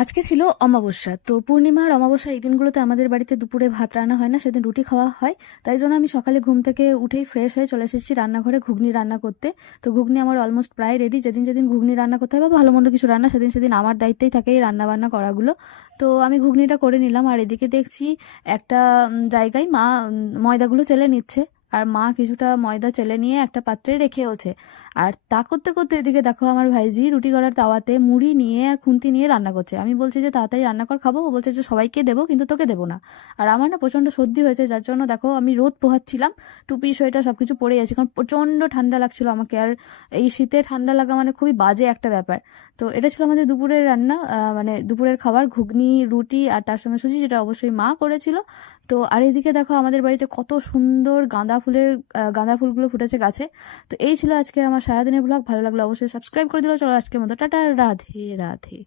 আজকে ছিল অমাবস্যা। তো পূর্ণিমা আর অমাবস্যা এই দিনগুলোতে আমাদের বাড়িতে দুপুরে ভাত রান্না হয় না, সেদিন রুটি খাওয়া হয়। তাই জন্য আমি সকালে ঘুম থেকে উঠেই ফ্রেশ হয়ে চলে এসেছি রান্নাঘরে ঘুগনি রান্না করতে। তো ঘুগনি আমার অলমোস্ট প্রায় রেডি। যেদিন যেদিন ঘুগনি রান্না করতে হয় বা ভালো মন্দ কিছু রান্না, সেদিন সেদিন আমার দায়িত্বেই থাকে এই রান্না বান্না করাগুলো। তো আমি ঘুগনিটা করে নিলাম, আর এদিকে দেখছি একটা জায়গায় মা ময়দাগুলো চেলে নিচ্ছে। আর মা কিছুটা ময়দা চেলে নিয়ে একটা পাত্রে রেখেওছে। আর তা করতে করতে এদিকে দেখো আমার ভাইজি রুটি করার তাওয়াতে মুড়ি নিয়ে আর খুন্তি নিয়ে রান্না করছে। আমি বলছি যে তাড়াতাড়ি রান্না কর, খাবো। ও বলছে যে সবাইকে দেবো কিন্তু তোকে দেবো না। আর আমার না প্রচন্ড সর্দি হয়েছে, যার জন্য দেখো আমি রোদ পোহাচ্ছিলাম, টুপি সোয়েটার সবকিছু পরে যাচ্ছি, কারণ প্রচন্ড ঠান্ডা লাগছিল আমাকে। আর এই শীতে ঠান্ডা লাগা মানে খুবই বাজে একটা ব্যাপার। তো এটা ছিল আমাদের দুপুরের রান্না, মানে দুপুরের খাবার ঘুগনি রুটি আর তার সঙ্গে সুজি, যেটা অবশ্যই মা করেছিল। তো আর এদিকে দেখো আমাদের বাড়িতে কত সুন্দর গাঁদা ফুলগুলো ফুটেছে গাছে। তো এই ছিল আজকে আমার সারাদিনের ব্লগ। ভালো লাগলো অবশ্যই সাবস্ক্রাইব করে দিলো। চলো আজকের মতো টাটা, রাধে রাধে।